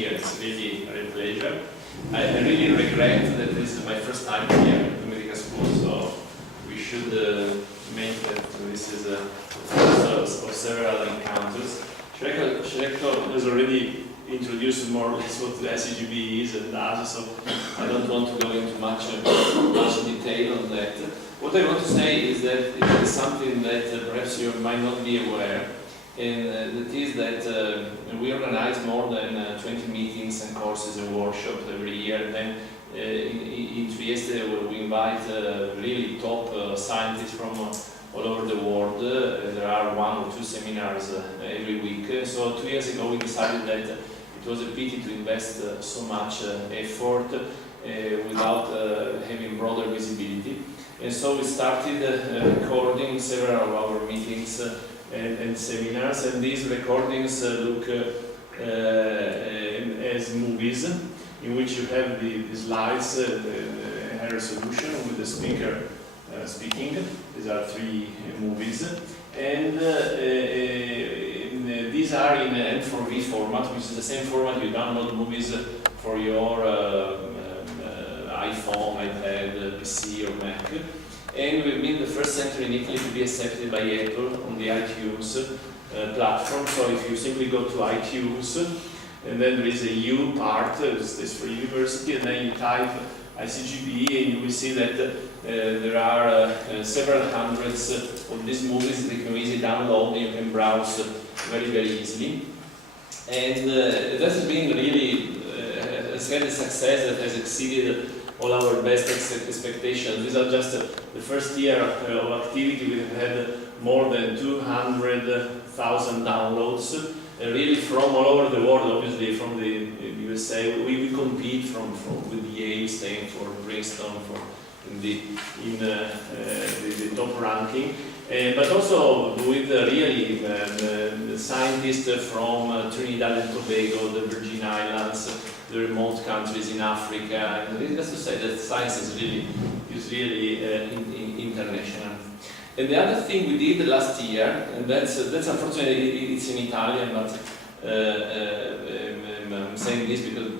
here. It's really a real pleasure. I really regret that this is my first time here at the medical school, so we should make that this is a first of several encounters. Shrek has already introduced more or less what the ICGEB is and does, so I don't want to go into much detail on that. What I want to say is that it is something that perhaps you might not be aware, and that is that we organize more than 20 meetings and courses and workshops every year. And then in Trieste we invite really top scientists from all over the world. There are 1 or 2 seminars every week. So 2 years ago we decided that it was a pity to invest so much effort without having broader visibility. And so we started recording several of our meetings and seminars, and these recordings look as movies in which you have the slides, the high resolution with the speaker speaking. These are 3 movies, and these are in M4V format, which is the same format you download movies for your iPhone, iPad, PC or Mac. And we've been the first center in Italy to be accepted by Apple on the iTunes platform. So if you simply go to iTunes, and then there is a U part, this for university, and then you type ICGEB, and you will see that there are several hundreds of these movies that you can easily download. You can browse very, very easily. And that has been really has had a success that has exceeded all our best expectations. These are just the first year of activity. We have had more than 200,000 downloads, really from all over the world, obviously from the USA. We compete with Yale, Stanford, Princeton in the top ranking. But also with really scientists from Trinidad and Tobago, the Virgin Islands, the remote countries in Africa. And just to say that science is really international. And the other thing we did last year, and that's unfortunately it's in Italian, but I'm saying this because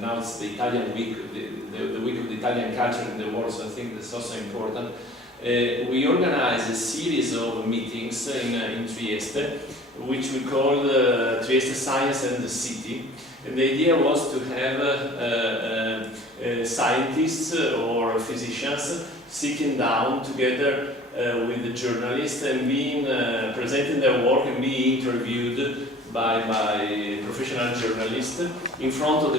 now it's the Italian week, the week of the Italian culture in the world, so I think that's also important. We organized a series of meetings in Trieste, which we call Trieste Science and the City. And the idea was to have scientists or physicians sitting down together with the journalists and being presenting their work and being interviewed by professional journalists in front of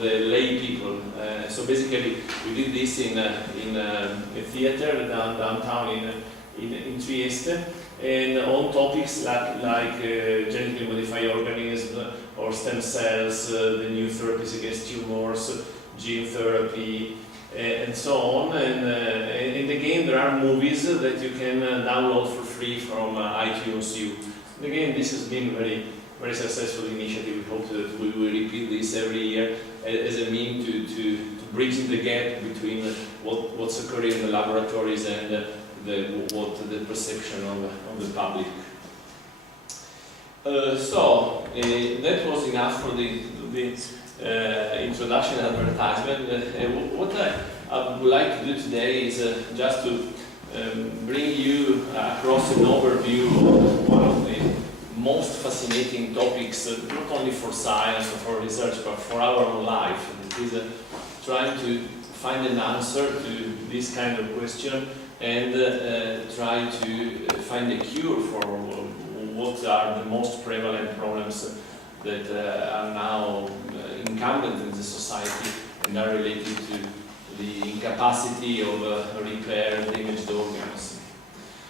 the lay people. So basically, we did this in a theater downtown in Trieste, and on topics like genetically modified organisms or stem cells, the new therapies against tumors, gene therapy, and so on. And again, there are movies that you can download for free from iTunes U. And again, this has been very successful initiative. We hope that we will repeat this every year as a means to bridge the gap between what's occurring in the laboratories and the perception of the public. So that was enough for the introduction and advertisement. What I would like to do today is just to bring you across an overview of one of the most fascinating topics, not only for science or for research, but for our own life. It is trying to find an answer to this kind of question and try to find a cure for what are the most prevalent problems that are now incumbent in the society and are related to the incapacity of repair damaged organs.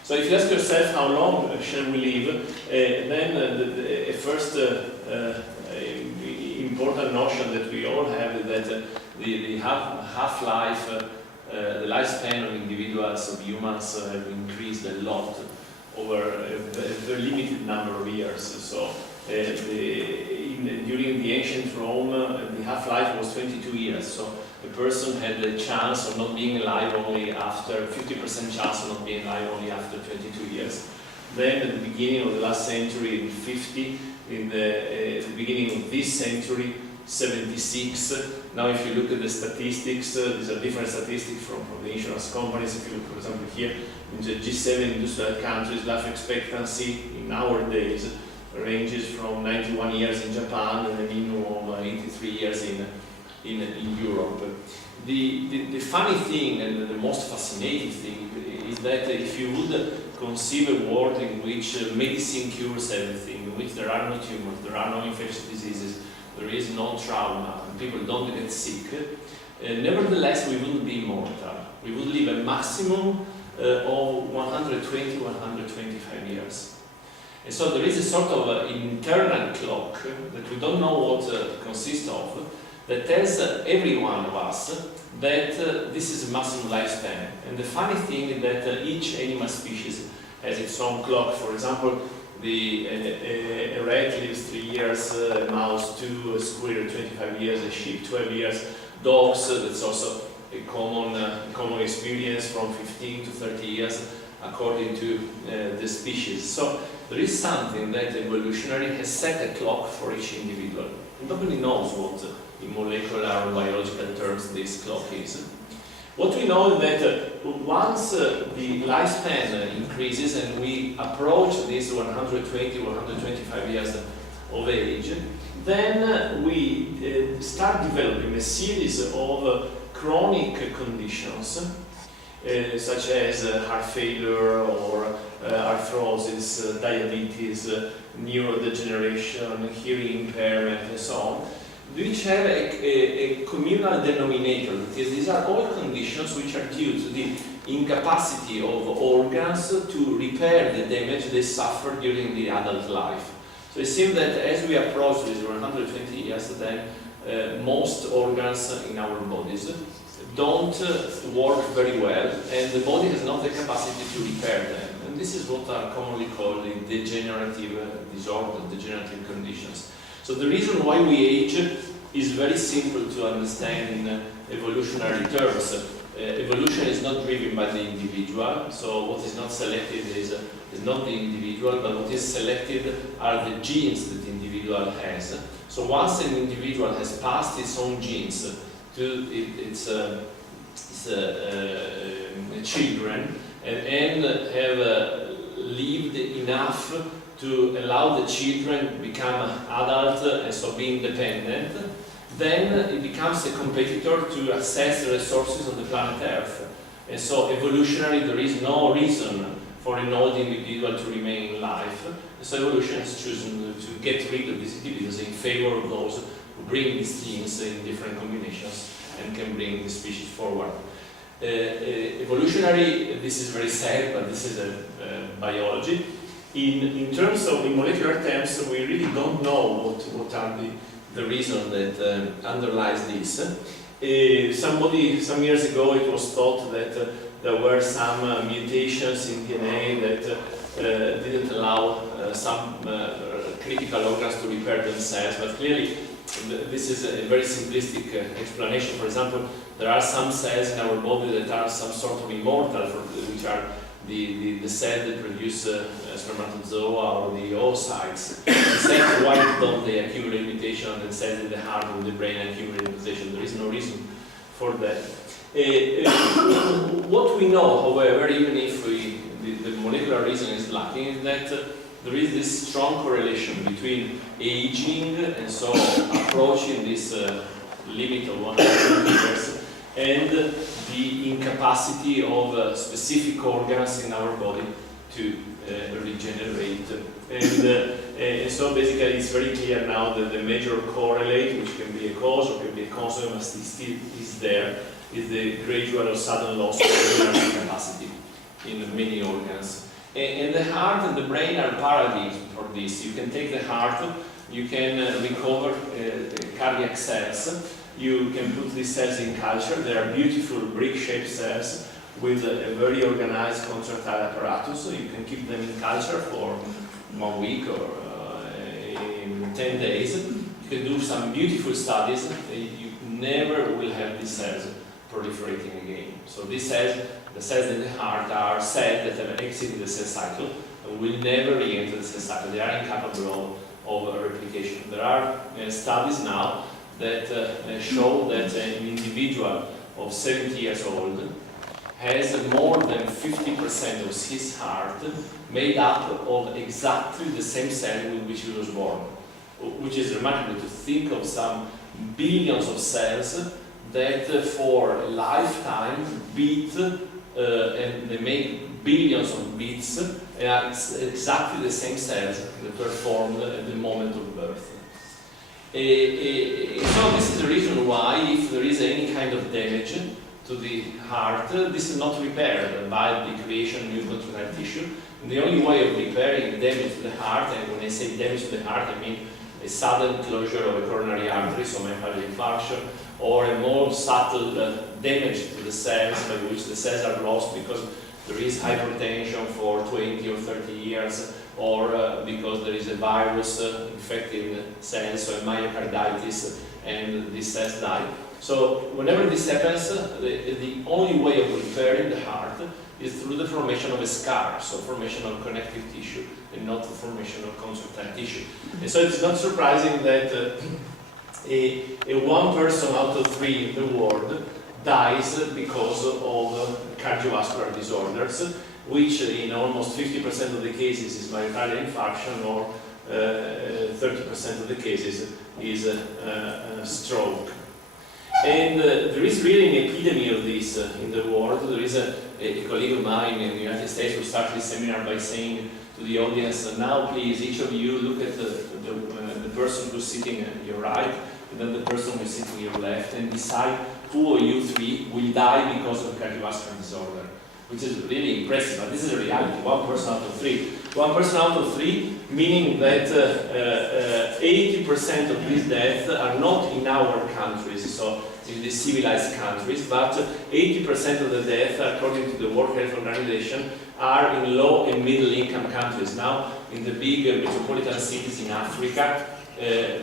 So if you ask yourself how long shall we live, then the first important notion that we all have is that the half-life, the lifespan of individuals, of humans, have increased a lot over a very limited number of years. So during the ancient Rome, the half-life was 22 years. So a person had a chance of not being alive only after 50% chance of not being alive only after 22 years. Then at the beginning of the last century, in 50, in the beginning of this century, 76. Now if you look at the statistics, these are different statistics from the insurance companies. If you look, for example, here in the G7 industrial countries, life expectancy in our days ranges from 91 years in Japan and a minimum of 83 years in Europe. The funny thing and the most fascinating thing is that if you would conceive a world in which medicine cures everything, in which there are no tumors, there are no infectious diseases, there is no trauma, and people don't get sick, nevertheless we wouldn't be immortal. We would live a maximum of 120, 125 years. And so there is a sort of internal clock that we don't know what it consists of, that tells every one of us that this is a maximum lifespan. And the funny thing is that each animal species has its own clock. For example, a rat lives 3 years, a mouse 2, a squirrel 25 years, a sheep 12 years, dogs, that's also a common experience, from 15 to 30 years according to the species. So there is something that evolutionary has set a clock for each individual. Nobody knows what in molecular or biological terms this clock is. What we know is that once the lifespan increases and we approach this 120, 125 years of age, then we start developing a series of chronic conditions, such as heart failure or arthrosis, diabetes, neurodegeneration, hearing impairment, and so on, which have a communal denominator. These are all conditions which are due to the incapacity of organs to repair the damage they suffer during the adult life. So it seems that as we approach these 120 years, then most organs in our bodies don't work very well, and the body has not the capacity to repair them. And this is what are commonly called the degenerative disorders, degenerative conditions. So the reason why we age is very simple to understand in evolutionary terms. Evolution is not driven by the individual, so what is not selected is not the individual, but what is selected are the genes that the individual has. So once an individual has passed its own genes to its children and have lived enough to allow the children become adult and so be independent, then it becomes a competitor to access the resources of the planet Earth. And so evolutionary, there is no reason for an old individual to remain in life. And so evolution has chosen to get rid of these individuals in favor of those who bring these genes in different combinations and can bring the species forward. Evolutionary, this is very sad, but this is biology. In terms of, in molecular terms, we really don't know what are the reason that underlies this. Some years ago it was thought that there were some mutations in DNA that didn't allow some critical organs to repair themselves, but clearly this is a very simplistic explanation. For example, there are some cells in our body that are some sort of immortal, which are the cells that produce spermatozoa or the oocytes. Why don't they accumulate mutation and cells in the heart or the brain accumulate mutation? There is no reason for that. What we know, however, even if the molecular reason is lacking, is that there is this strong correlation between aging and so approaching this limit of 100 years and the incapacity of specific organs in our body to regenerate. And so basically it's very clear now that the major correlate, which can be a cause or can be a consequence, still is there, is the gradual or sudden loss of regeneration capacity in many organs. And the heart and the brain are paradigms for this. You can take the heart, you can recover cardiac cells, you can put these cells in culture. They are beautiful brick-shaped cells with a very organized contractile apparatus. So you can keep them in culture for 1 week or 10 days. You can do some beautiful studies. You never will have these cells proliferating again. So these cells, the cells in the heart, are cells that have exited the cell cycle and will never re-enter the cell cycle. They are incapable of replication. There are studies now that show that an individual of 70 years old has more than 50% of his heart made up of exactly the same cell with which he was born, which is remarkable to think of some billions of cells that for a lifetime beat and they make billions of beats, and it's exactly the same cells that were formed at the moment of birth. So this is the reason why if there is any kind of damage to the heart, this is not repaired by the creation of new contractile tissue. And the only way of repairing damage to the heart, and when I say damage to the heart, I mean a sudden closure of a coronary artery, so myocardial infarction, or a more subtle damage to the cells by which the cells are lost because there is hypertension for 20 or 30 years, or because there is a virus infecting cells, so a myocarditis, and these cells die. So whenever this happens, the only way of repairing the heart is through the formation of a scar, so formation of connective tissue, and not the formation of contractile tissue. And so it's not surprising that a 1 person out of 3 in the world dies because of cardiovascular disorders, which in almost 50% of the cases is myocardial infarction, or 30% of the cases is stroke. And there is really an epidemic of this in the world. There is a colleague of mine in the United States who started this seminar by saying to the audience, now please, each of you look at the person who's sitting at your right, and then the person who's sitting at your left, and decide who of you 3 will die because of cardiovascular disorder, which is really impressive, but this is a reality, 1 person out of 3. 1 person out of 3, meaning that 80% of these deaths are not in our countries, so in the civilized countries, but 80% of the deaths, according to the World Health Organization, are in low and middle income countries. Now, in the big metropolitan cities in Africa,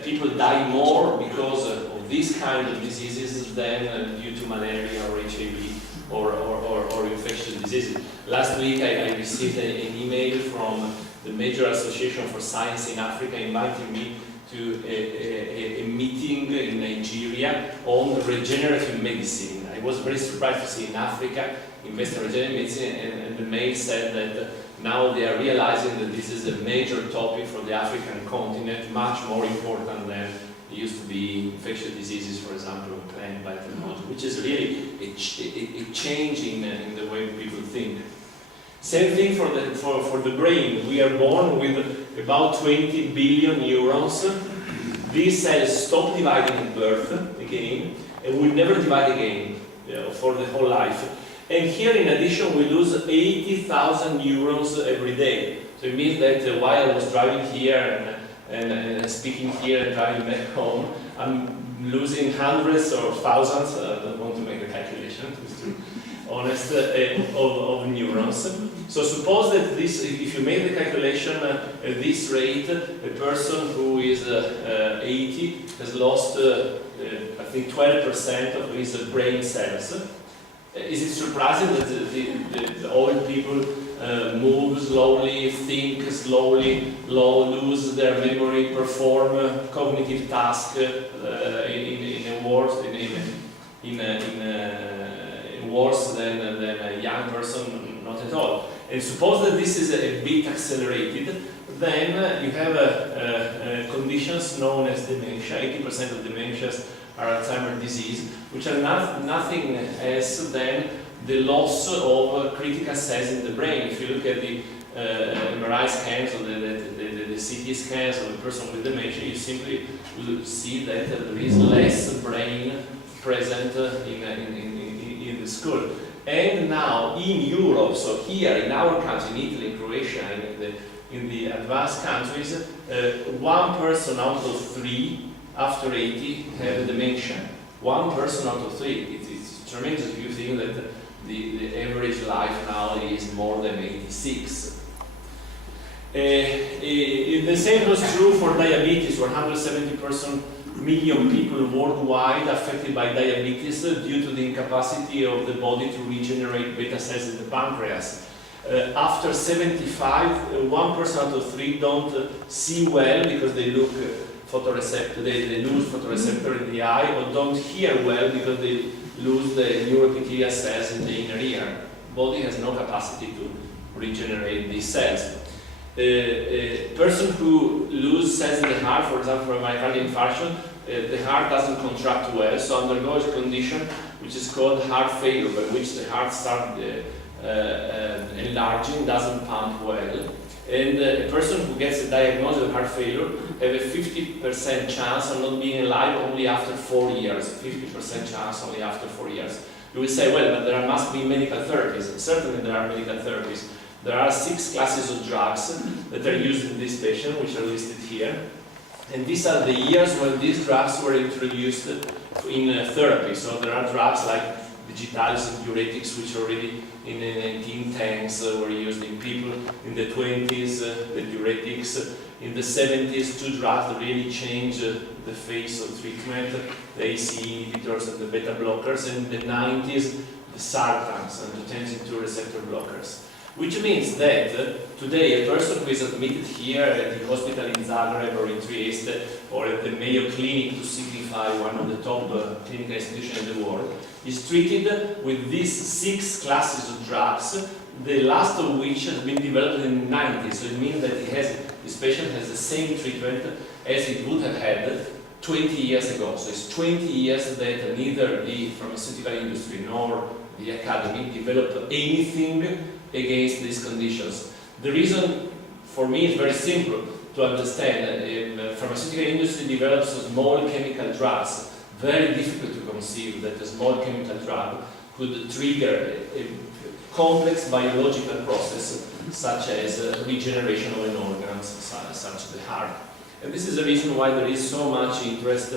people die more because of these kind of diseases than due to malaria or HIV or infectious diseases. Last week I received an email from the major association for science in Africa inviting me to a meeting in Nigeria on regenerative medicine. I was very surprised to see in Africa invest in regenerative medicine, and the mail said that now they are realizing that this is a major topic for the African continent, much more important than it used to be infectious diseases, for example, or plant biotechnology, which is really a change in the way people think. Same thing for the brain. We are born with about 20 billion neurons. These cells stop dividing at birth again, and will never divide again for the whole life. And here, in addition, we lose 80,000 neurons every day. So it means that while I was driving here and speaking here and driving back home, I'm losing hundreds or thousands, I don't want to make a calculation, to be honest, of neurons. So suppose that this, if you make the calculation at this rate, a person who is 80 has lost, I think, 12% of his brain cells. Is it surprising that the old people move slowly, think slowly, lose their memory, perform cognitive tasks in worse than a young person? Not at all. And suppose that this is a bit accelerated, then you have conditions known as dementia. 80% of dementias are Alzheimer's disease, which are nothing else than the loss of critical cells in the brain. If you look at the MRI scans or the CT scans of a person with dementia, you simply will see that there is less brain present in the skull. And now in Europe, so here in our country, in Italy, in Croatia, in the advanced countries, 1 person out of 3 after 80 have dementia. 1 person out of 3. It's tremendous if you think that the average life now is more than 86. The same was true for diabetes. 170 million people worldwide affected by diabetes due to the incapacity of the body to regenerate beta cells in the pancreas. After 75, 1 person out of 3 don't see well because they look photoreceptor, they lose photoreceptor in the eye, or don't hear well because they lose the neuroepithelial cells in the inner ear. Body has no capacity to regenerate these cells. A person who loses cells in the heart, for example, for a myocardial infarction, the heart doesn't contract well, so undergoes a condition which is called heart failure, by which the heart starts enlarging, doesn't pump well. And a person who gets a diagnosis of heart failure have a 50% chance of not being alive only after 4 years. 50% chance only after 4 years. You will say, well, but there must be medical therapies. Certainly there are medical therapies. There are 6 classes of drugs that are used in this patient, which are listed here. And these are the years when these drugs were introduced in therapy. So there are drugs like digitalis and diuretics, which already in the 1910s were used in people. In the 20s, the diuretics. In the 70s, 2 drugs that really changed the face of treatment, the ACE inhibitors and the beta blockers. And in the 90s, the sartans and the angiotensin II receptor blockers. Which means that today a person who is admitted here at the hospital in Zagreb or in Trieste or at the Mayo Clinic, to signify one of the top clinical institutions in the world, is treated with these 6 classes of drugs, the last of which has been developed in the 90s. So it means that this patient has the same treatment as it would have had 20 years ago. So it's 20 years that neither the pharmaceutical industry nor the academy developed anything against these conditions. The reason for me is very simple to understand. The pharmaceutical industry develops small chemical drugs. Very difficult to conceive that a small chemical drug could trigger a complex biological process such as regeneration of an organ, such as the heart. And this is the reason why there is so much interest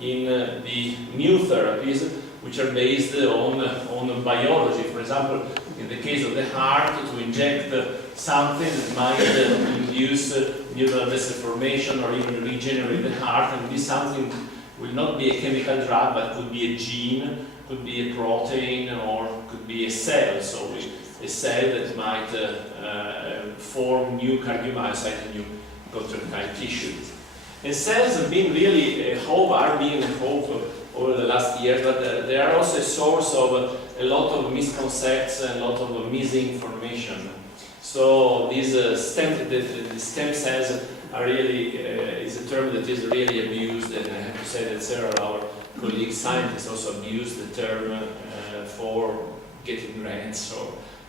in the new therapies which are based on biology. For example, in the case of the heart, to inject something that might induce neural vessel formation or even regenerate the heart, and this something will not be a chemical drug, but could be a gene, could be a protein, or could be a cell. So a cell that might form new cardiomyocyte and new contractile tissue. And cells have been really are being a hope over the last years, but they are also a source of a lot of misconceptions and a lot of misinformation. So these stem cells are really is a term that is really abused, and I have to say that several of our colleagues scientists also abuse the term for getting grants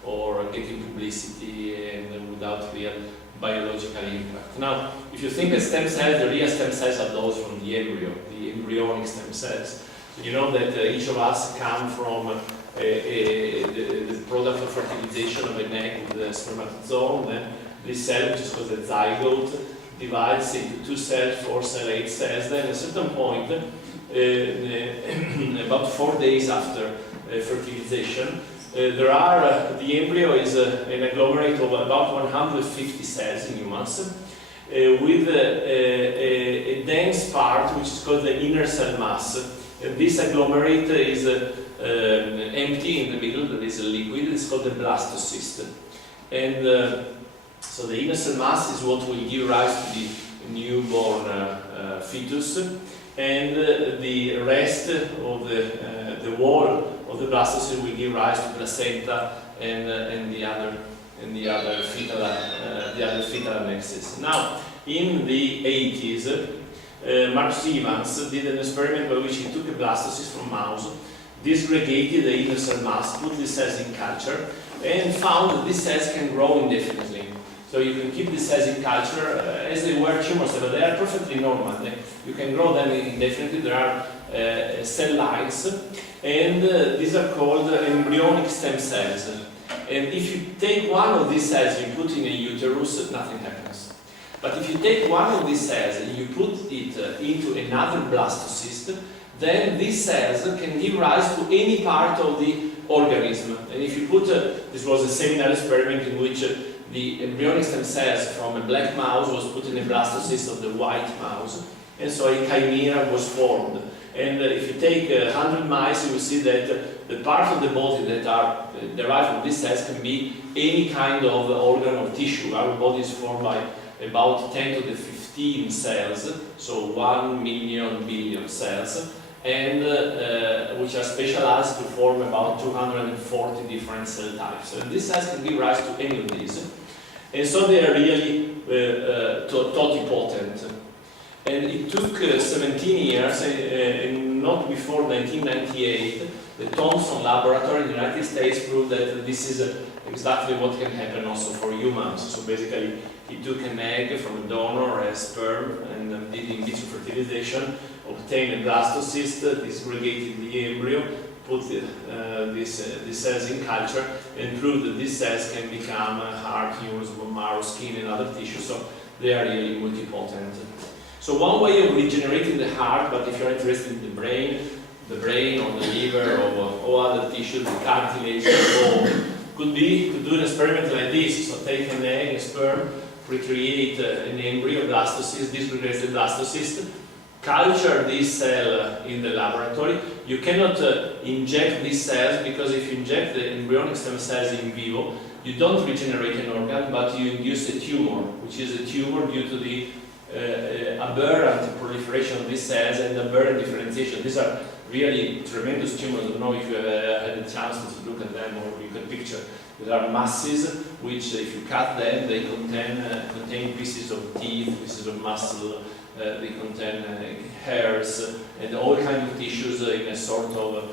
or getting publicity and without real biological impact. Now, if you think of stem cells, the real stem cells are those from the embryo, the embryonic stem cells. So you know that each of us come from the product of fertilization of an egg with the spermatozoa. Then this cell, which is called the zygote, divides into 2 cells, 4 cells, 8 cells. Then at a certain point, about 4 days after fertilization, the embryo is an agglomerate of about 150 cells in humans, with a dense part which is called the inner cell mass. This agglomerate is empty in the middle, there is a liquid, it's called the blastocyst. And so the inner cell mass is what will give rise to the newborn fetus, and the rest of the wall of the blastocyst will give rise to placenta and the other fetal annexes. Now, in the 80s, Mark Stevens did an experiment by which he took a blastocyst from mouse, disgregated the inner cell mass, put the cells in culture, and found that these cells can grow indefinitely. So you can keep these cells in culture as they were tumor cells, but they are perfectly normal. You can grow them indefinitely. There are cell lines, and these are called embryonic stem cells. And if you take one of these cells, you put in a uterus, nothing happens. But if you take one of these cells and you put it into another blastocyst, then these cells can give rise to any part of the organism. And if you put, this was a seminal experiment in which the embryonic stem cells from a black mouse was put in a blastocyst of the white mouse, and so a chimera was formed. And if you take 100 mice, you will see that the parts of the body that are derived from these cells can be any kind of organ or tissue. Our body is formed by about 10 to the 15 15 cells, so 1 million billion cells, and which are specialized to form about 240 different cell types. And these cells can give rise to any of these. And so they are really totipotent. And it took 17 years, and not before 1998, the Thomson laboratory in the United States proved that this is exactly what can happen also for humans. So basically, he took an egg from a donor or a sperm and did in vitro fertilization, obtained a blastocyst, disaggregated the embryo, put these cells in culture, and proved that these cells can become heart, humors, bone marrow, skin, and other tissues. So they are really multipotent. So one way of regenerating the heart, but if you're interested in the brain or the liver or other tissues, the cartilage, the bone, could be to do an experiment like this. So take an egg, a sperm, recreate an embryo, blastocyst, disaggregate the blastocyst, culture this cell in the laboratory. You cannot inject these cells, because if you inject the embryonic stem cells in vivo, you don't regenerate an organ, but you induce a tumor, which is a tumor due to the aberrant proliferation of these cells and aberrant differentiation. These are really tremendous tumors. I don't know if you have had a chance to look at them, or you can picture. There are masses which, if you cut them, they contain pieces of teeth, pieces of muscle, they contain hairs, and all kinds of tissues in a sort of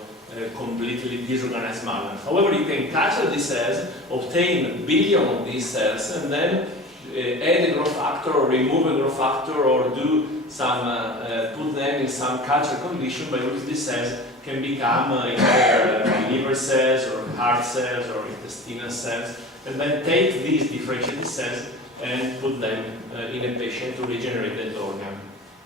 completely disorganized manner. However, you can culture these cells, obtain a billion of these cells, and then add a growth factor or remove a growth factor, or do some put them in some culture condition by which these cells can become either liver cells or heart cells or intestinal cells, and then take these differentiated cells and put them in a patient to regenerate that organ.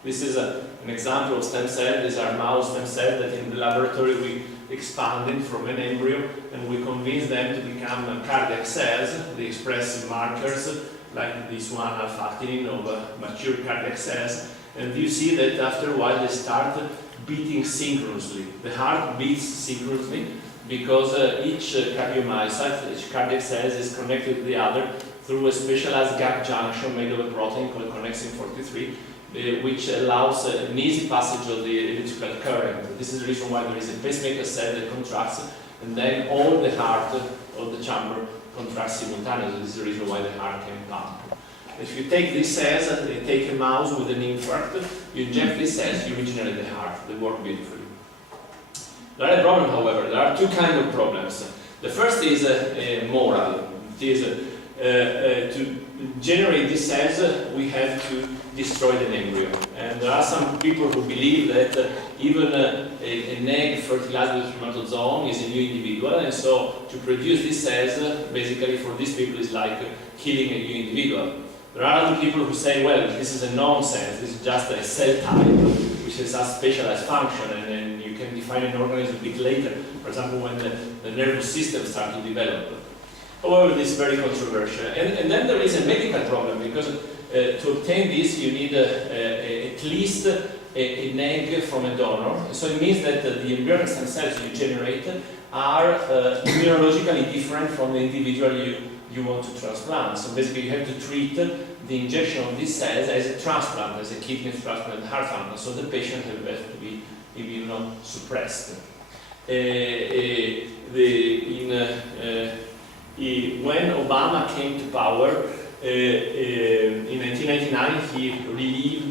This is an example of stem cell. These are mouse stem cells that in the laboratory we expanded from an embryo, and we convinced them to become cardiac cells. They express markers like this one, alpha-actinin, of mature cardiac cells. And you see that after a while they start beating synchronously. The heart beats synchronously because each cardiomyocyte, each cardiac cell is connected to the other through a specialized gap junction made of a protein called connexin 43, which allows an easy passage of the electrical current. This is the reason why there is a pacemaker cell that contracts, and then all the heart of the chamber contracts simultaneously. This is the reason why the heart can pump. If you take these cells and you take a mouse with an infarct, you inject these cells, you regenerate the heart. They work beautifully. There are a problem, however. There are two kinds of problems. The first is moral. It is to generate these cells, we have to destroy the embryo. And there are some people who believe that even an egg fertilized with spermatozoon is a new individual, and so to produce these cells, basically for these people, is like killing a new individual. There are other people who say, well, this is a nonsense, this is just a cell type, which has a specialized function, and then you can define an organism a bit later, for example, when the nervous system starts to develop. However, this is very controversial. And then there is a medical problem, because to obtain this, you need at least an egg from a donor. So it means that the embryonic stem cells you generate are immunologically different from the individual you want to transplant. So basically you have to treat the injection of these cells as a transplant, as a kidney transplant, heart transplant. So the patient has to be immunosuppressed. When Obama came to power, in 1999, he relieved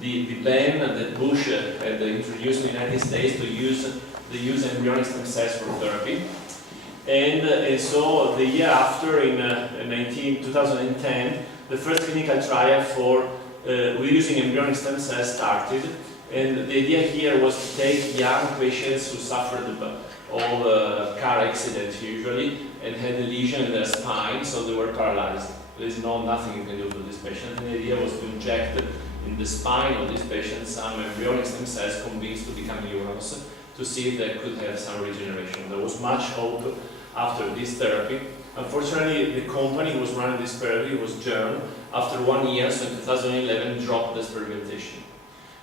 the ban that Bush had introduced in the United States to use embryonic stem cells for therapy. And so the year after, in 2010, the first clinical trial for using embryonic stem cells started. And the idea here was to take young patients who suffered of car accidents usually, and had a lesion in their spine, so they were paralyzed. There is nothing you can do for this patient. And the idea was to inject in the spine of these patients some embryonic stem cells convinced to become neurons, to see if they could have some regeneration. There was much hope after this therapy. Unfortunately, the company who was running this therapy was German. After 1 year, so in 2011, dropped the experimentation.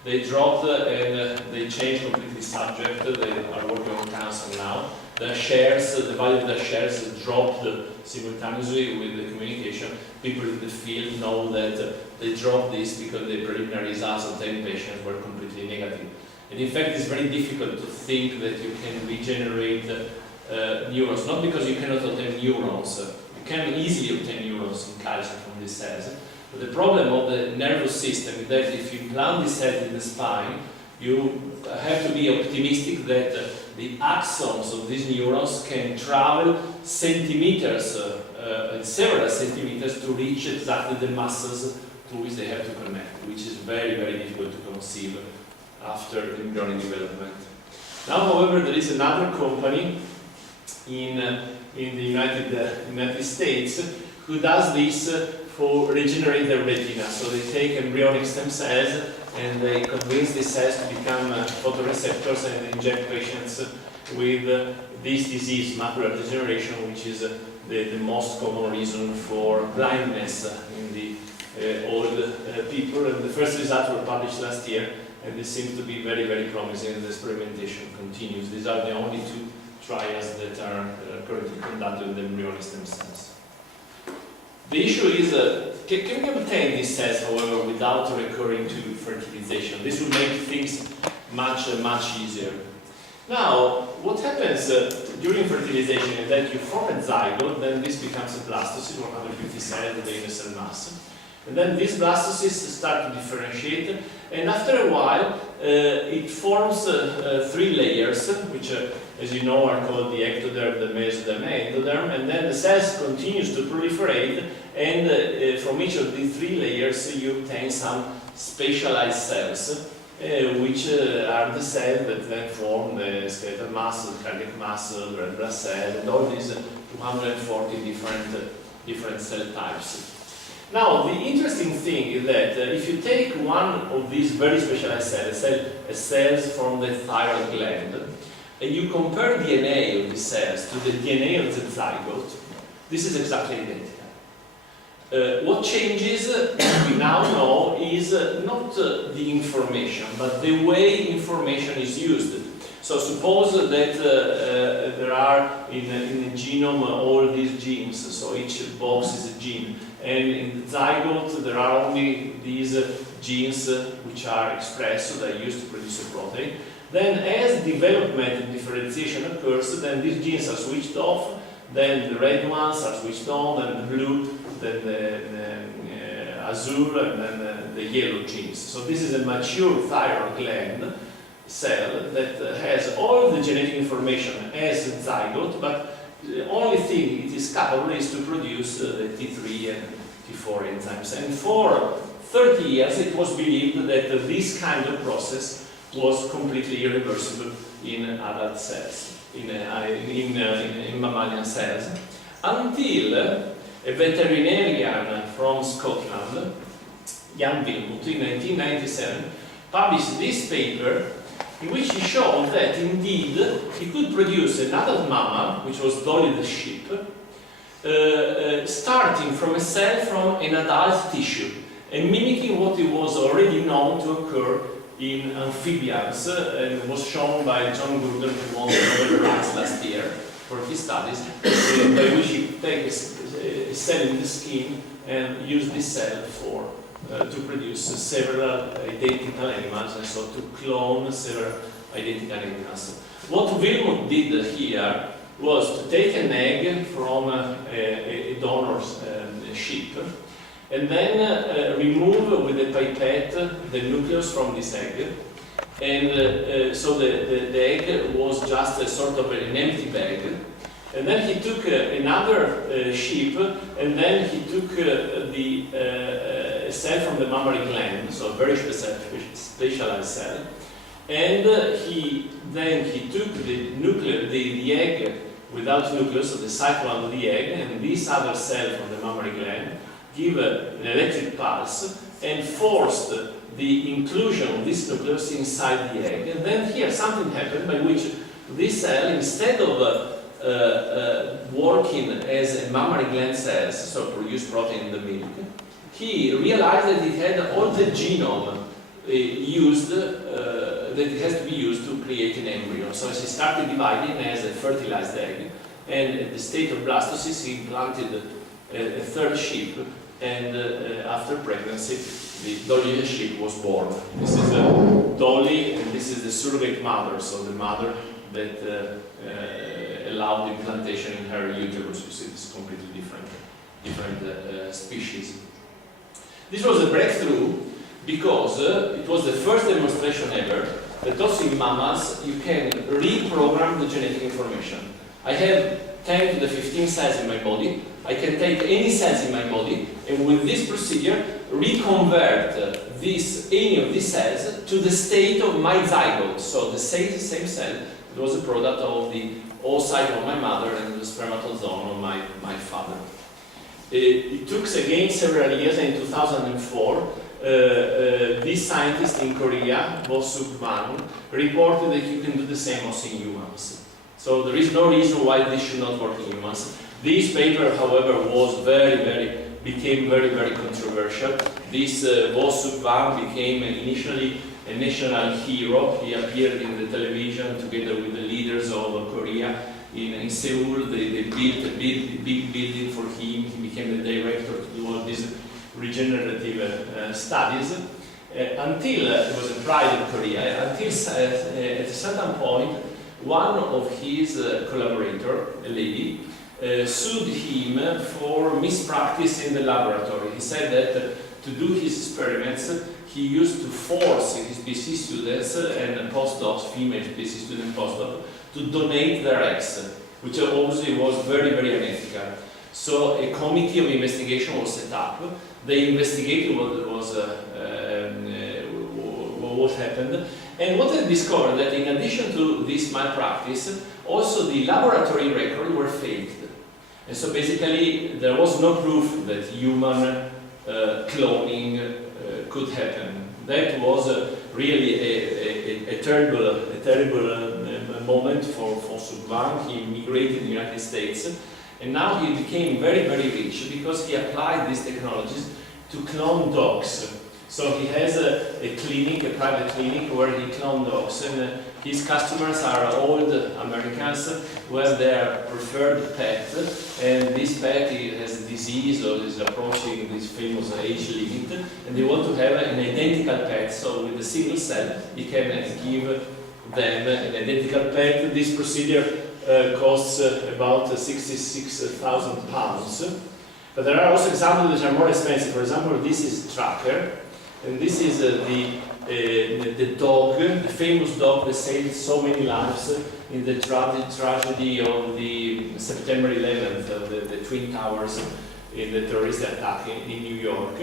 They dropped and they changed completely subject. They are working on cancer now. The shares, the value of the shares dropped simultaneously with the communication. People in the field know that they dropped this because the preliminary results of 10 patients were completely negative. And in fact, it's very difficult to think that you can regenerate neurons, not because you cannot obtain neurons. You can easily obtain neurons in calcium from these cells. But the problem of the nervous system is that if you implant these cells in the spine, you have to be optimistic that the axons of these neurons can travel centimeters, several centimeters, to reach exactly the muscles to which they have to connect, which is very, very difficult to conceive after embryonic development. Now, however, there is another company in the United States who does this for regenerative retina. So they take embryonic stem cells and they convince these cells to become photoreceptors and inject patients with this disease, macular degeneration, which is the most common reason for blindness in the old people. And the first results were published last year, and this seems to be very, very promising, and the experimentation continues. These are the only two trials that are currently conducted with embryonic stem cells. The issue is, can we obtain these cells, however, without recurring to fertilization? This will make things much easier. Now, what happens during fertilization is that you form a zygote, then this becomes a blastocyst, 150 cells with the cell mass. And then these blastocysts start to differentiate, and after a while, it forms 3 layers, which as you know are called the ectoderm, the mesoderm, and endoderm, and then the cells continues to proliferate, and from each of these 3 layers you obtain some specialized cells, which are the cells that then form the skeletal muscle, cardiac muscle, red blood cell, and all these 240 different cell types. Now, the interesting thing is that if you take one of these very specialized cells from the thyroid gland, and you compare DNA of these cells to the DNA of the zygote, this is exactly identical. What changes, we now know, is not the information, but the way information is used. So suppose that there are in the genome all these genes, so each box is a gene, and in the zygote there are only these genes which are expressed, so they're used to produce a protein. Then as development and differentiation occurs, then these genes are switched off, then the red ones are switched on, then the blue, then the azure, and then the yellow genes. So this is a mature thyroid gland cell that has all the genetic information as a zygote, but the only thing it is capable is to produce the T3 and T4 enzymes. And for 30 years it was believed that this kind of process was completely irreversible in adult cells, in mammalian cells, until a veterinarian from Scotland, Jan Wilmot, in 1997, published this paper in which he showed that indeed he could produce an adult mammal, which was Dolly the sheep, starting from a cell from an adult tissue and mimicking what it was already known to occur in amphibians, and was shown by John Gurdon, who won the Nobel Prize last year for his studies, by which he takes a cell in the skin and use this cell for to produce several identical animals, and so to clone several identical animals. What Wilmot did here was to take an egg from a donor's sheep, and then remove with a pipette the nucleus from this egg, and so the egg was just a sort of an empty bag. And then he took another sheep, and then he took the cell from the mammary gland, so a very specialized cell, and he took the nucleus, the egg without nucleus, so the cytoplasm of the egg, and this other cell from the mammary gland, give an electric pulse, and forced the inclusion of this nucleus inside the egg. And then here something happened by which this cell, instead of working as a mammary gland cells, so produce protein in the milk, he realized that it had all the genome it has to be used to create an embryo. So she started dividing as a fertilized egg, and at the state of blastocyst he implanted a third sheep, and after pregnancy the Dolly sheep was born. This is Dolly, and this is the surrogate mother, so the mother that allowed the implantation in her uterus. You see, this is completely different species. This was a breakthrough because it was the first demonstration ever that also in mammals you can reprogram the genetic information. I have 10 to the 15 cells in my body. I can take any cells in my body, and with this procedure reconvert any of these cells to the state of my zygote. So the same cell that was a product of the oocyte of my mother and the spermatozoa of my father. It took again several years, and in 2004 this scientist in Korea, Bo-Suk Hwang, reported that you can do the same also in humans. So there is no reason why this should not work in humans. This paper, however, became very controversial. This Bo-Suk Hwang became initially a national hero. He appeared in the television together with the leaders of Korea in Seoul. They built a big building for him. He became the director to do all these regenerative studies. Until it was a pride in Korea, until at a certain point, one of his collaborators, a lady, sued him for mispractice in the laboratory. He said that to do his experiments, he used to force his PhD students and postdocs, female PhD students and postdocs, to donate their eggs, which obviously was very unethical. So a committee of investigation was set up. They investigated what happened, and what they discovered that in addition to this malpractice, also the laboratory records were faked. And so basically there was no proof that human cloning could happen. That was really a terrible moment for Bo-Suk Hwang. He immigrated in the United States, and now he became very rich because he applied these technologies to clone dogs. So he has a clinic, a private clinic, where he clones dogs, and his customers are old Americans who have their preferred pet, and this pet has a disease or is approaching this famous age limit, and they want to have an identical pet. So with a single cell, he can give them an identical pet. This procedure costs about £66,000. But there are also examples which are more expensive. For example, this is Tracker, and this is the dog, the famous dog that saved so many lives in the tragedy of the September 11th, the Twin Towers, in the terrorist attack in New York.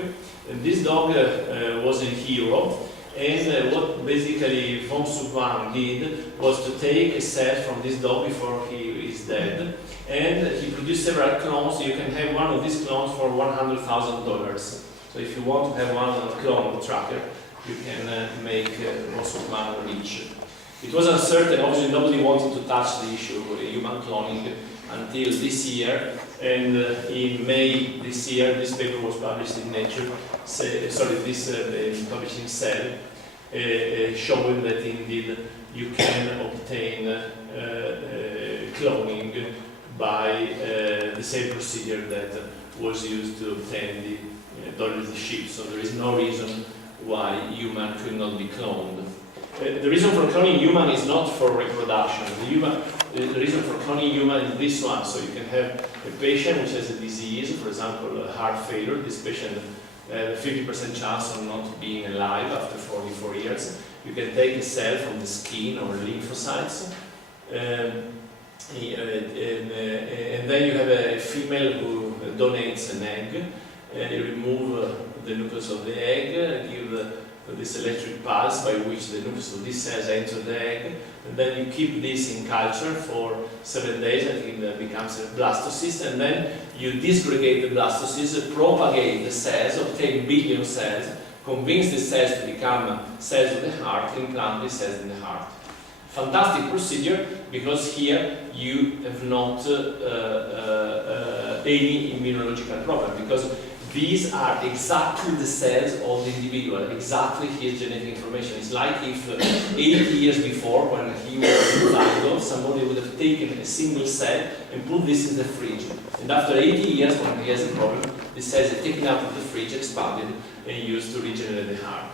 And this dog was a hero. And what basically Bo-Suk Hwang did was to take a cell from this dog before he is dead, and he produced several clones. You can have one of these clones for $100,000. So if you want to have one clone of Tracker, you can make Bo-Suk Hwang rich. It was uncertain. Obviously, nobody wanted to touch the issue of human cloning until this year, and in May this year, this paper was published in Nature. Published in Cell, showing that indeed you can obtain cloning by the same procedure that was used to obtain the Dolly sheep. So there is no reason why human could not be cloned. The reason for cloning human is not for reproduction. The reason for cloning human is this one. So you can have a patient which has a disease, for example, heart failure. This patient 50% chance of not being alive after 44 years. You can take a cell from the skin or lymphocytes, and then you have a female who donates an egg. You remove the nucleus of the egg, give this electric pulse by which the nucleus of these cells enter the egg, and then you keep this in culture for 7 days until it becomes a blastocyst, and then you disgregate the blastocyst, propagate the cells, obtain billion cells, convince the cells to become cells of the heart, implant the cells in the heart. Fantastic procedure, because here you have not any immunological problem, because these are exactly the cells of the individual, exactly his genetic information. It's like if 80 years before, when he was in zygote, somebody would have taken a single cell and put this in the fridge. And after 80 years, when he has a problem, the cells are taken out of the fridge, expanded, and used to regenerate the heart.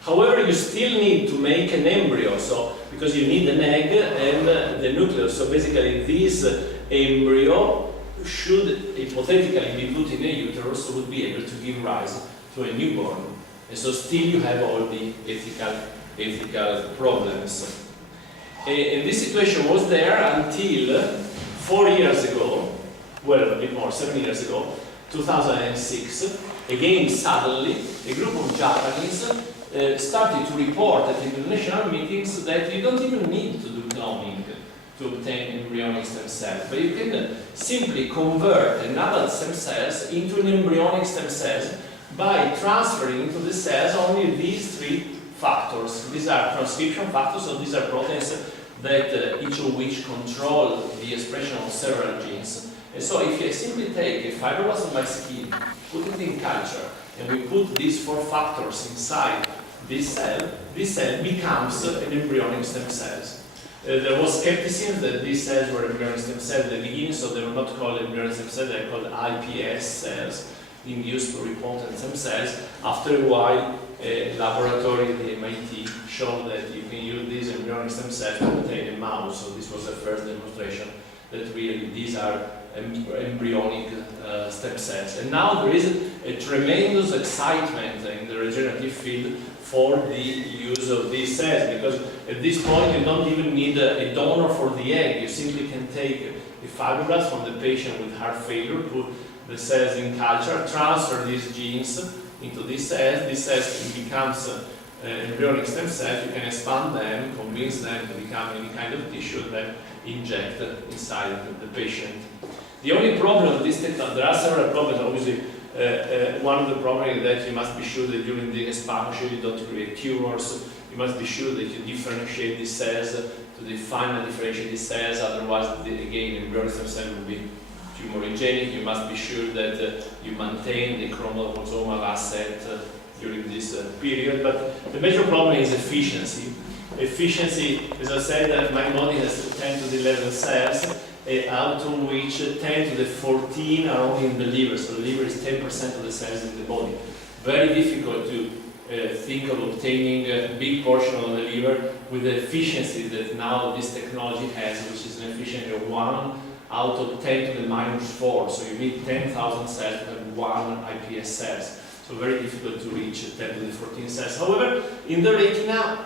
However, you still need to make an embryo, so because you need an egg and the nucleus. So basically, this embryo should hypothetically be put in a uterus, would be able to give rise to a newborn. And so still you have all the ethical problems. And this situation was there until 4 years ago, well, a bit more, 7 years ago, 2006. Again, suddenly, a group of Japanese started to report at international meetings that you don't even need to do cloning to obtain embryonic stem cells, but you can simply convert an adult stem cells into an embryonic stem cells by transferring into the cells only these three factors. These are transcription factors, so these are proteins that each of which control the expression of several genes. And so if you simply take a fibroblast of my skin, put it in culture, and we put these 4 factors inside this cell becomes an embryonic stem cells. There was skepticism that these cells were embryonic stem cells at the beginning, so they were not called embryonic stem cells, they were called IPS cells, induced pluripotent stem cells. After a while, a laboratory at the MIT showed that you can use these embryonic stem cells to obtain a mouse, so this was the first demonstration that really these are embryonic stem cells. And now there is a tremendous excitement in the regenerative field for the use of these cells, because at this point you don't even need a donor for the egg. You simply can take a fibroblast from the patient with heart failure, put the cells in culture, transfer these genes into these cells becomes embryonic stem cells. You can expand them, convince them to become any kind of tissue, and then inject inside the patient. The only problem with this technology, there are several problems, obviously. One of the problems is that you must be sure that during the expansion you don't create tumors. You must be sure that you differentiate the cells to define and differentiate the cells, otherwise, again, embryonic stem cell will be tumorigenic. You must be sure that you maintain the chromosomal asset during this period. But the major problem is efficiency. Efficiency, as I said, my body has 10 to the 11 cells, out of which 10 to the 14 are only in the liver, so the liver is 10% of the cells in the body. Very difficult to think of obtaining a big portion of the liver with the efficiency that now this technology has, which is an efficiency of 1 out of 10 to the minus 4, so you need 10,000 cells to have 1 IPS cells. So very difficult to reach 10 to the 14 cells. However, in the retina,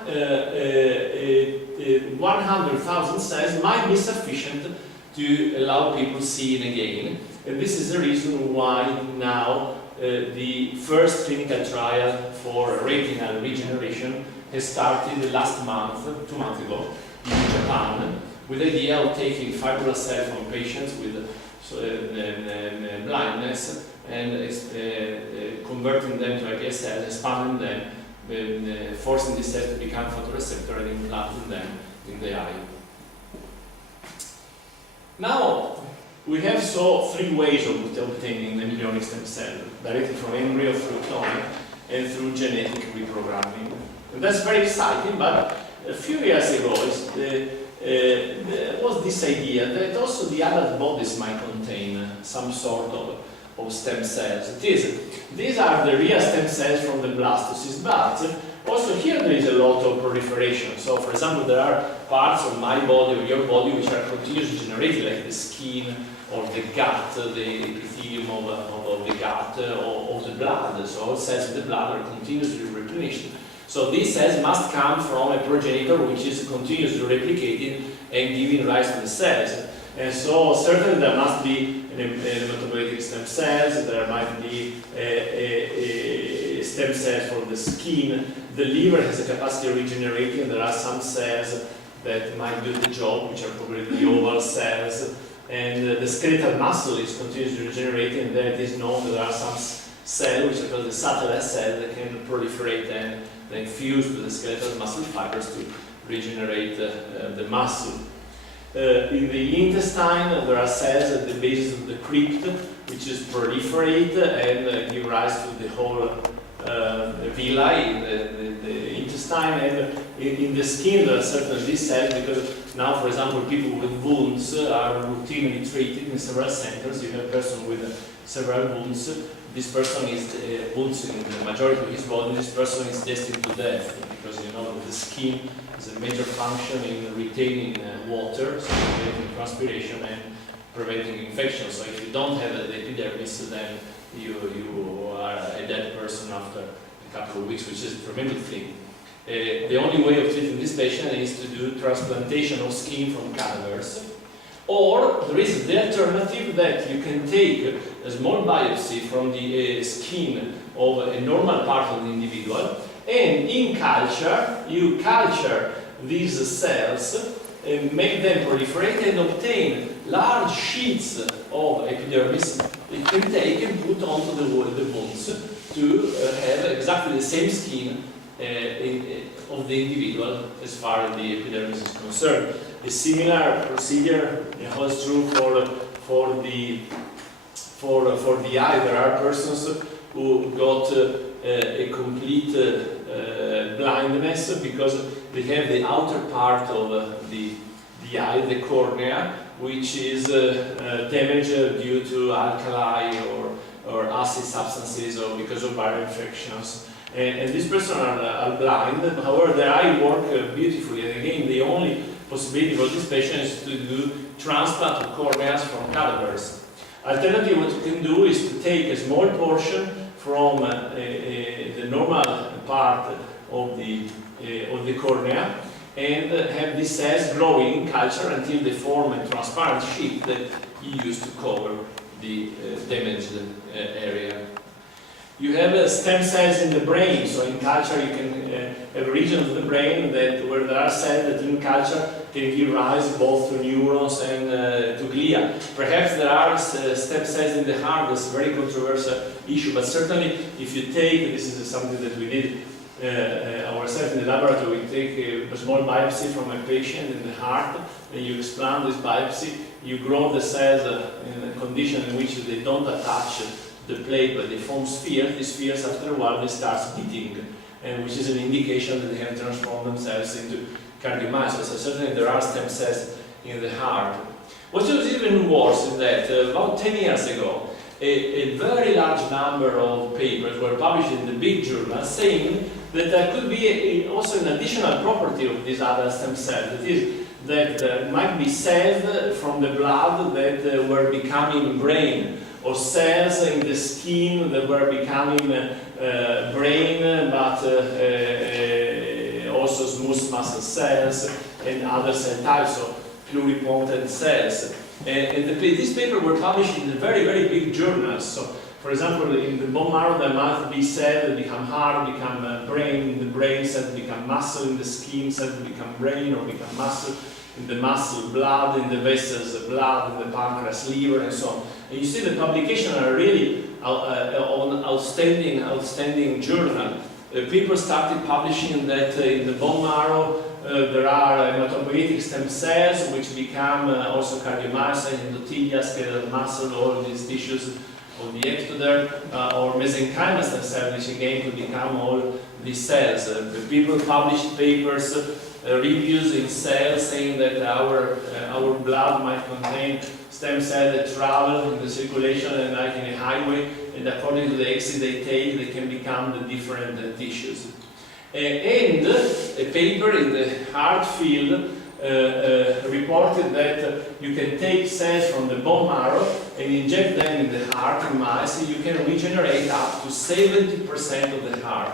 100,000 cells might be sufficient to allow people seeing again. And this is the reason why now the first clinical trial for retinal regeneration has started last month, 2 months ago, in Japan, with the idea of taking fibroblast cells from patients with blindness and converting them to IPS cells, expanding them, forcing these cells to become photoreceptor and implanting them in the eye. Now, we have 3 ways of obtaining an embryonic stem cell, directly from embryo through cloning and through genetic reprogramming. And that's very exciting, but a few years ago there was this idea that also the adult bodies might contain some sort of stem cells. These are the real stem cells from the blastocyst, but also here there is a lot of proliferation. So for example, there are parts of my body or your body which are continuously generated, like the skin or the gut, the epithelium of the gut or the blood. So all cells in the blood are continuously replenished. So these cells must come from a progenitor which is continuously replicating and giving rise to the cells. And so certainly there must be hematopoietic stem cells, there might be stem cells from the skin. The liver has a capacity of regenerating, and there are some cells that might do the job, which are probably the oval cells. And the skeletal muscle is continuously regenerating, and that is known that there are some cells, which are called the satellite cells, that can proliferate and then fuse to the skeletal muscle fibers to regenerate the muscle. In the intestine, there are cells at the base of the crypt, which is proliferate and give rise to the whole villi in the intestine. And in the skin, there are certain these cells, because now, for example, people with wounds are routinely treated in several centers. You have a person with several wounds. This person is wounds in the majority of his body. This person is destined to death, because you know that the skin is a major function in retaining water, so preventing transpiration and preventing infection. So if you don't have the epidermis, then you are a dead person after a couple of weeks, which is a tremendous thing. The only way of treating this patient is to do transplantation of skin from cadavers. Or there is the alternative that you can take a small biopsy from the skin of a normal part of the individual, and in culture, you culture these cells, make them proliferate and obtain large sheets of epidermis that you can take and put onto the wounds to have exactly the same skin of the individual as far as the epidermis is concerned. A similar procedure holds true for the eye. There are persons who got a complete blindness because they have the outer part of the eye, the cornea, which is damaged due to alkali or acid substances or because of viral infections. And these persons are blind. However, their eye work beautifully. And again, the only possibility for this patient is to do transplant of corneas from cadavers. Alternatively, what you can do is to take a small portion from the normal part of the cornea and have these cells growing in culture until they form a transparent sheet that you use to cover the damaged area. You have stem cells in the brain, so in culture you can have regions of the brain where there are cells that in culture can give rise both to neurons and to glia. Perhaps there are stem cells in the heart. That's a very controversial issue, but certainly if you take, this is something that we did ourselves in the laboratory, we take a small biopsy from a patient in the heart, and you explant this biopsy, you grow the cells in a condition in which they don't attach the plate, but they form spheres. These spheres, after a while, they start beating, and which is an indication that they have transformed themselves into cardiomyocytes. So certainly there are stem cells in the heart. What is even worse is that about 10 years ago, a very large number of papers were published in the big journals saying that there could be also an additional property of these other stem cells. That is, that there might be cells from the blood that were becoming brain, or cells in the skin that were becoming brain, but also smooth muscle cells and other cell types, so pluripotent cells. And these papers were published in very, very big journals. So, for example, in the bone marrow, there might be cells that become heart, become brain, in the brain cells become muscle, in the skin cells become brain or become muscle, in the muscle, blood, in the vessels, blood, in the pancreas, liver, and so on. And you see the publications are really on outstanding journal. People started publishing that in the bone marrow there are hematopoietic stem cells which become also cardiomyocytes, endothelial, skeletal muscle, all these tissues of the ectoderm, or mesenchymal stem cells, which again could become all these cells. People published papers, reviews in Cell saying that our blood might contain stem cells that travel in the circulation and like in a highway, and according to the exit they take, they can become the different tissues. And a paper in the heart field reported that you can take cells from the bone marrow and inject them in the heart in mice, and you can regenerate up to 70% of the heart.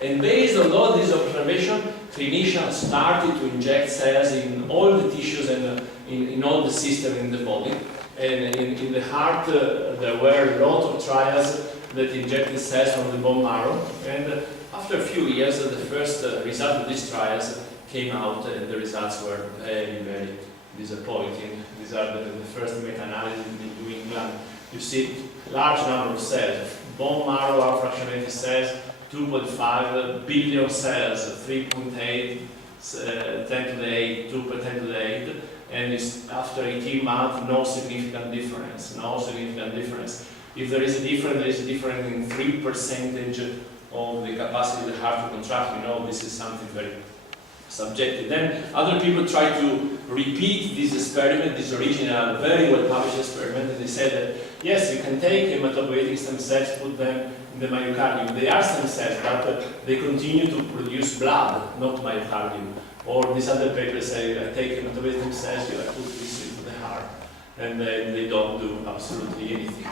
And based on all these observations, clinicians started to inject cells in all the tissues and in all the systems in the body. And in the heart, there were a lot of trials that injected cells from the bone marrow. And after a few years, the first result of these trials came out, and the results were very, very disappointing. These are the first meta-analysis in New England. You see large number of cells, bone marrow, fractionated cells, 2.5 billion cells, 3.8 10 to the 8, 2 per 10 to the 8, and it's after 18 months, no significant difference, no significant difference. If there is a difference, there is a difference in 3% of the capacity of the heart to contract. We know this is something very subjective. Then other people try to repeat this experiment, this original, very well published experiment, and they said that yes, you can take hematopoietic stem cells, put them in the myocardium. They are stem cells, but they continue to produce blood, not myocardium. Or these other papers say, I take hematopoietic stem cells, I put this into the heart, and they don't do absolutely anything.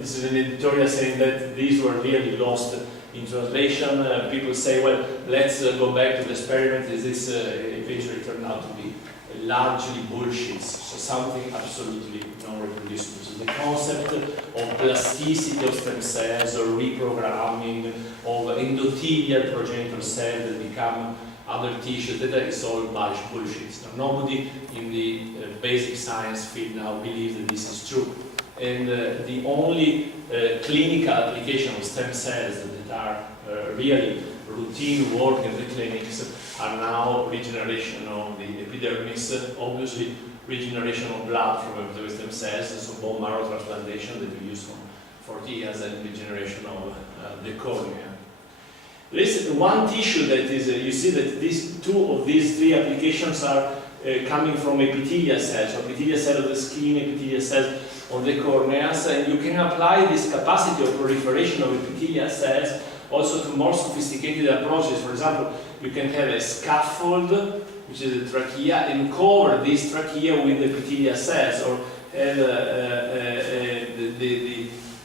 This is an editorial saying that these were really lost in translation. People say, well, let's go back to the experiment. This eventually turned out to be largely bullshit, so something absolutely non-reproducible. So the concept of plasticity of stem cells or reprogramming of endothelial progenitor cells that become other tissues, that is all bullshit. So nobody in the basic science field now believes that this is true. And the only clinical application of stem cells that are really routine work in the clinics are now regeneration of the epidermis, obviously regeneration of blood from epithelial stem cells, so bone marrow transplantation that we use for 40 years, and regeneration of the cornea. There is one tissue that is, you see that two of these three applications are coming from epithelial cells, epithelial cells of the skin, epithelial cells on the corneas, and you can apply this capacity of proliferation of epithelial cells also to more sophisticated approaches. For example, you can have a scaffold, which is a trachea, and cover this trachea with epithelial cells, or have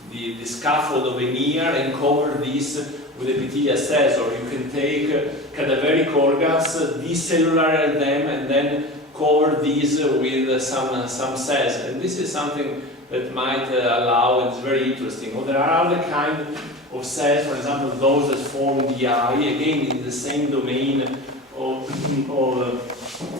the scaffold of an ear and cover this with epithelial cells, or you can take cadaveric organs, decellularize them, and then cover these with some cells. And this is something that might allow, and it's very interesting. Or there are other kinds of cells, for example, those that form the eye, again in the same domain of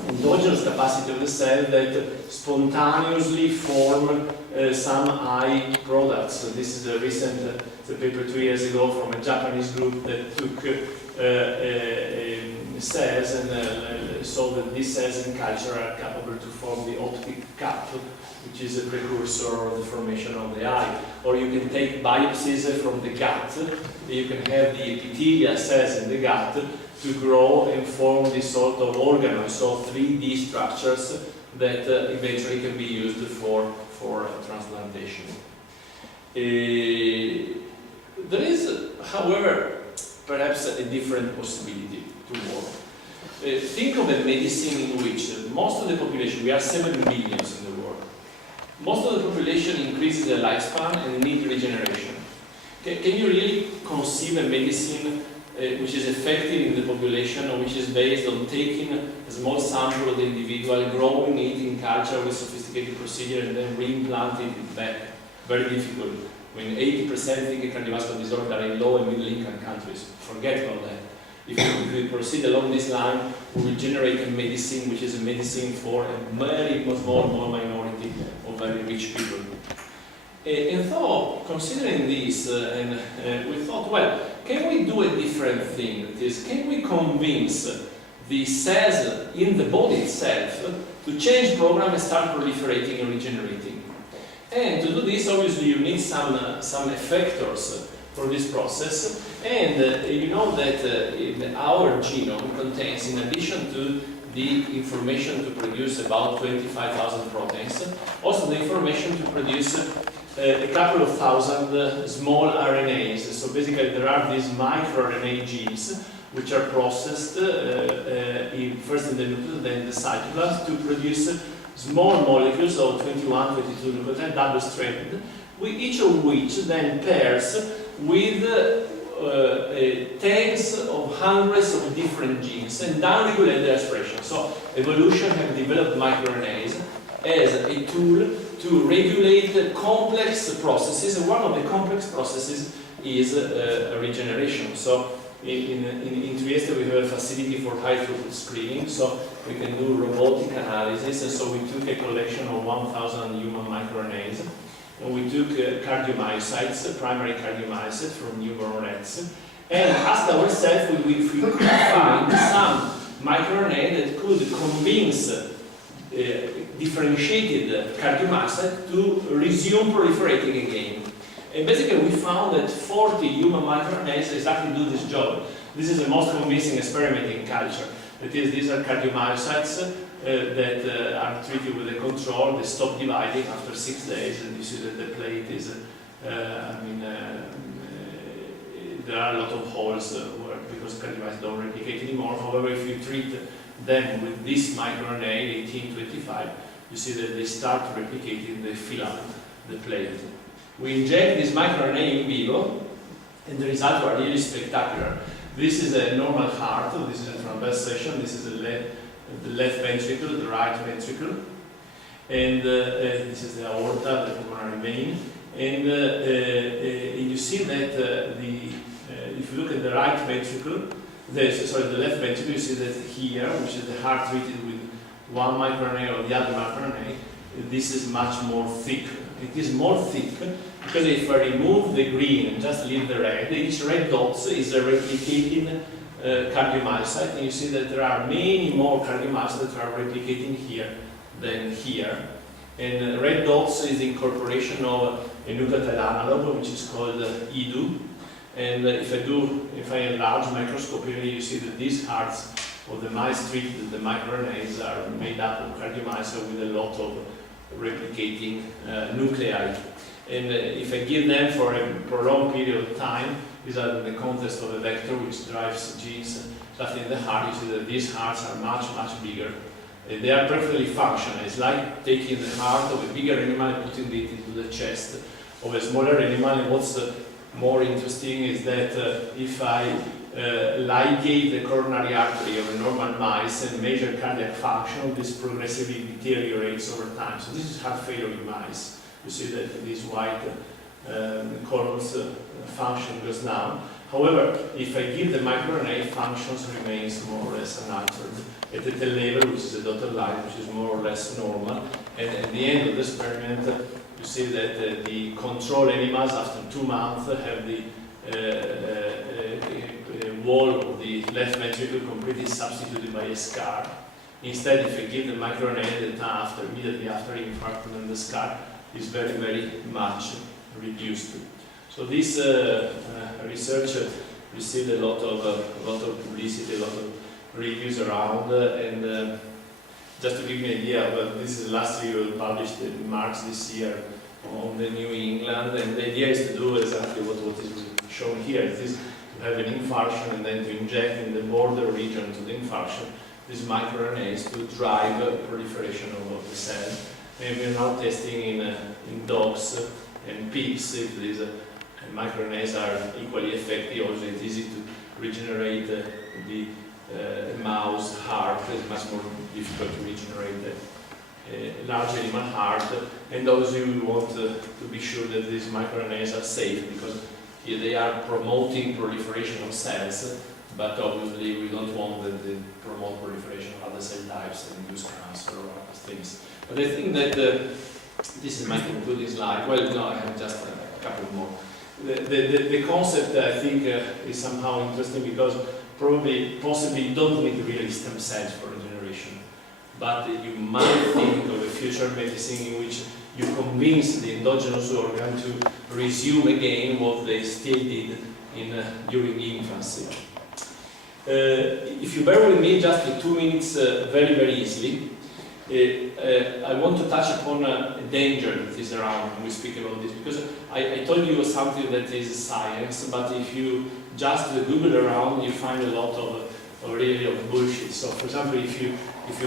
endogenous capacity of the cell, that spontaneously form some eye products. So this is a recent paper 2 years ago from a Japanese group that took cells and saw that these cells in culture are capable to form the optic cup, which is a precursor of the formation of the eye. Or you can take biopsies from the gut. You can have the epithelial cells in the gut to grow and form this sort of organoid, so 3D structures that eventually can be used for transplantation. There is, however, perhaps a different possibility to work. Think of a medicine in which most of the population, we are 7 billion in the world, most of the population increases their lifespan and need regeneration. Can you really conceive a medicine which is effective in the population, or which is based on taking a small sample of the individual, growing it in culture with sophisticated procedure, and then reimplanting it back? Very difficult. When 80% think cardiovascular disorders are in low and middle income countries. Forget about that. If we proceed along this line, we will generate a medicine which is a medicine for a very small minority of very rich people. And so, considering this, we thought, well, can we do a different thing? That is, can we convince the cells in the body itself to change program and start proliferating and regenerating? And to do this, obviously, you need some effectors for this process. And you know that our genome contains, in addition to the information to produce about 25,000 proteins, also the information to produce a couple of thousand small RNAs. So basically there are these microRNA genes which are processed first in the nucleus, then in the cytoplasm, to produce small molecules of 21, 22 nucleotides, double-stranded, each of which then pairs with tens of hundreds of different genes and downregulate their expression. So evolution has developed microRNAs as a tool to regulate complex processes, and one of the complex processes is regeneration. So in Trieste we have a facility for high throughput screening, so we can do robotic analysis, and so we took a collection of 1,000 human microRNAs, and we took cardiomyocytes, primary cardiomyocytes from newborn rats, and ask ourselves if we could find some microRNA that could convince differentiated cardiomyocytes to resume proliferating again. And basically we found that 40 human microRNAs exactly do this job. This is the most convincing experiment in culture. That is, these are cardiomyocytes that are treated with a control. They stop dividing after 6 days, and you see that the plate is, there are a lot of holes because cardiomyocytes don't replicate anymore. However, if you treat them with this microRNA 1825, you see that they start replicating the filament, the plate. We inject this microRNA in vivo, and the results are really spectacular. This is a normal heart, this is a transverse section, this is the left ventricle, the right ventricle, and this is the aorta, the pulmonary vein. And you see that if you look at the right ventricle, the left ventricle, you see that here, which is the heart treated with one microRNA or the other microRNA, this is much more thick. It is more thick because if I remove the green and just leave the red, each red dot is a replicating cardiomyocyte, and you see that there are many more cardiomyocytes that are replicating here than here. And red dots is the incorporation of a nucleotide analog, which is called IDU. And if I enlarge microscope here, you see that these hearts of the mice treated, the microRNAs are made up of cardiomyocytes with a lot of replicating nuclei. And if I give them for a prolonged period of time, these are the context of a vector which drives genes just in the heart, you see that these hearts are much, much bigger. They are perfectly functional. It's like taking the heart of a bigger animal and putting it into the chest of a smaller animal. And what's more interesting is that if I ligate the coronary artery of a normal mice and measure cardiac function, this progressively deteriorates over time. So this is heart failure in mice. You see that these white columns function goes down. However, if I give the microRNA, functions remains more or less unaltered at the level, which is a dotted line, which is more or less normal. And at the end of the experiment, you see that the control animals after 2 months have the wall of the left ventricle completely substituted by a scar. Instead, if I give the microRNA, the immediately after infarction, then the scar is very, very much reduced. So this research received a lot of publicity, a lot of reviews around, and just to give you an idea, this is the last review published in March this year on the New England, and the idea is to do exactly what is shown here. It is to have an infarction and then to inject in the border region to the infarction these microRNAs to drive proliferation of the cell. And we are now testing in dogs and pigs if these microRNAs are equally effective. Also, it's easy to regenerate the mouse heart. It's much more difficult to regenerate a large animal heart. And also, we want to be sure that these microRNAs are safe because here they are promoting proliferation of cells, but obviously we don't want them to promote proliferation of other cell types and induce cancer or other things. But I think that this is my concluding slide. Well, no, I have just a couple more. The concept, I think, is somehow interesting because possibly you don't need really stem cells for regeneration. But you might think of a future medicine in which you convince the endogenous organ to resume again what they still did during infancy. If you bear with me just for 2 minutes, very, very easily, I want to touch upon a danger that is around when we speak about this, because I told you something that is science, but if you just Google around, you find a lot of bullshit. So, for example, if you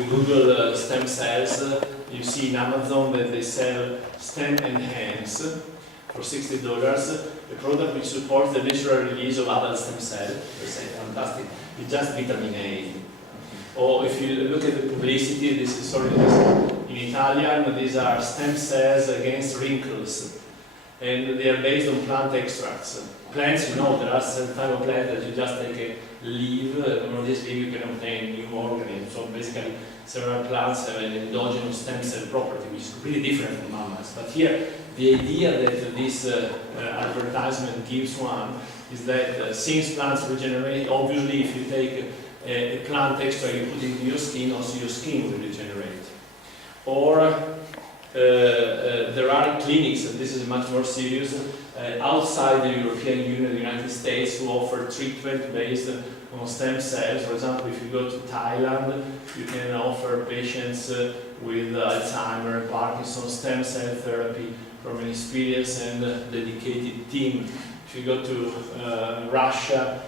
Google stem cells, you see in Amazon that they sell stem enhance for $60, a product which supports the natural release of adult stem cells. They say fantastic. It's just vitamin A. Or if you look at the publicity, this is in Italian, these are stem cells against wrinkles. And they are based on plant extracts. Plants, there are certain type of plants that you just take a leaf, and on this leaf you can obtain new organisms. So basically, several plants have an endogenous stem cell property, which is completely different from mammals. But here, the idea that this advertisement gives one is that since plants regenerate, obviously if you take a plant extract you put into your skin, also your skin will regenerate. Or there are clinics, and this is much more serious, outside the European Union, the United States, who offer treatment based on stem cells. For example, if you go to Thailand, you can offer patients with Alzheimer, Parkinson's stem cell therapy from an experienced and dedicated team. If you go to Russia,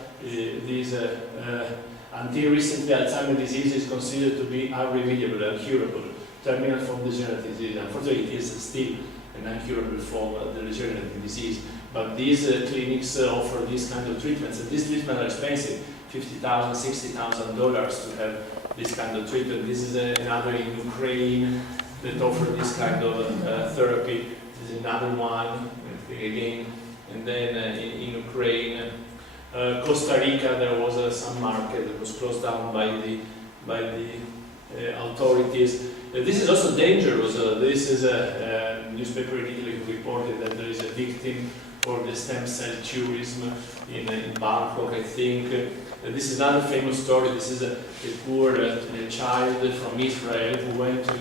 until recently Alzheimer's disease is considered to be irremediable, incurable, terminal form degenerative disease. Unfortunately, it is still an incurable form of the degenerative disease. But these clinics offer these kind of treatments, and these treatments are expensive, $50,000, $60,000 to have this kind of treatment. This is another in Ukraine that offer this kind of therapy. This is another one, again, and then in Ukraine, Costa Rica, there was some market that was closed down by the authorities. This is also dangerous. This is a newspaper in Italy who reported that there is a victim for the stem cell tourism in Bangkok, I think. This is another famous story. This is a poor child from Israel who went to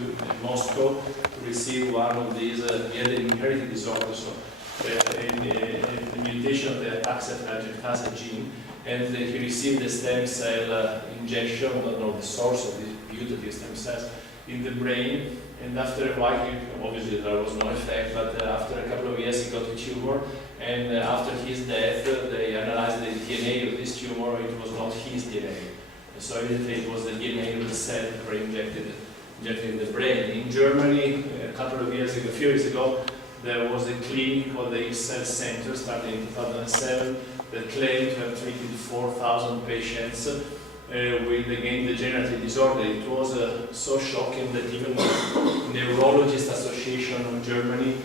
Moscow to receive one of these. He had an inherited disorder, so a mutation of the ataxia gene, and he received a stem cell injection, or the source of these beautiful stem cells, in the brain. And after a while, obviously there was no effect, but after a couple of years he got a tumor, and after his death they analyzed the DNA of this tumor. It was not his DNA, so it was the DNA of the cell that were injected in the brain. In Germany, a few years ago, there was a clinic called the Cell Center, started in 2007, that claimed to have treated 4,000 patients with, again, degenerative disorder. It was so shocking that even the Neurologist Association of Germany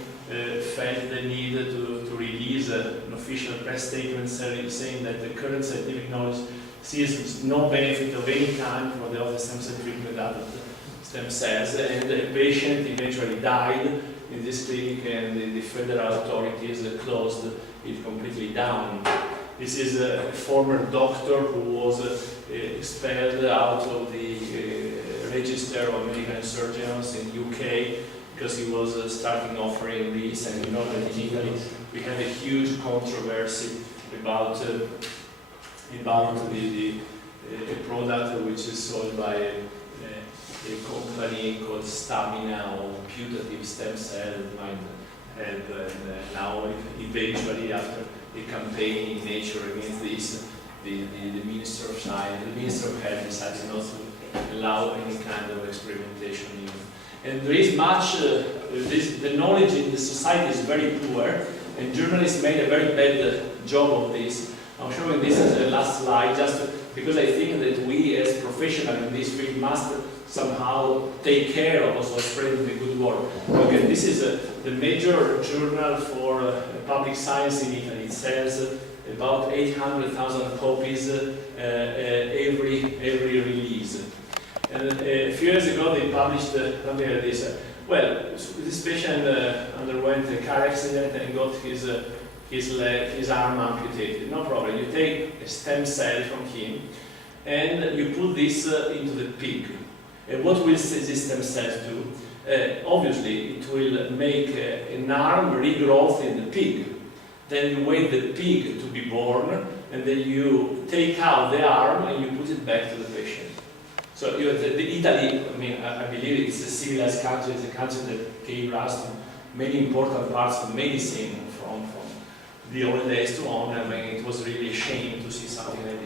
felt the need to release an official press statement saying that the current scientific knowledge sees no benefit of any kind for the other stem cell treatment other than stem cells, and the patient eventually died in this clinic, and the federal authorities closed it completely down. This is a former doctor who was expelled out of the register of American surgeons in UK because he was starting offering this, and you know that in Italy we have a huge controversy about the product which is sold by a company called Stamina, or putative stem cell might help, and now eventually after a campaign in Nature against this, the Minister of Science, the Minister of Health decided not to allow any kind of experimentation even. And there is much, the knowledge in the society is very poor, and journalists made a very bad job of this. I'm showing this as the last slide, just because I think that we as professionals in this field must somehow take care of also spreading the good word. Okay, this is the major journal for public science in Italy. It sells about 800,000 copies every release. And a few years ago they published something like this. Well, this patient underwent a car accident and got his arm amputated. No problem. You take a stem cell from him and you put this into the pig. And what will this stem cells do? Obviously, it will make an arm regrowth in the pig. Then you wait the pig to be born, and then you take out the arm and you put it back to the patient. So Italy, I mean, I believe it's a civilized country. It's a country that gave us many important parts of medicine from the old days to on. I mean, it was really a shame to see something like this.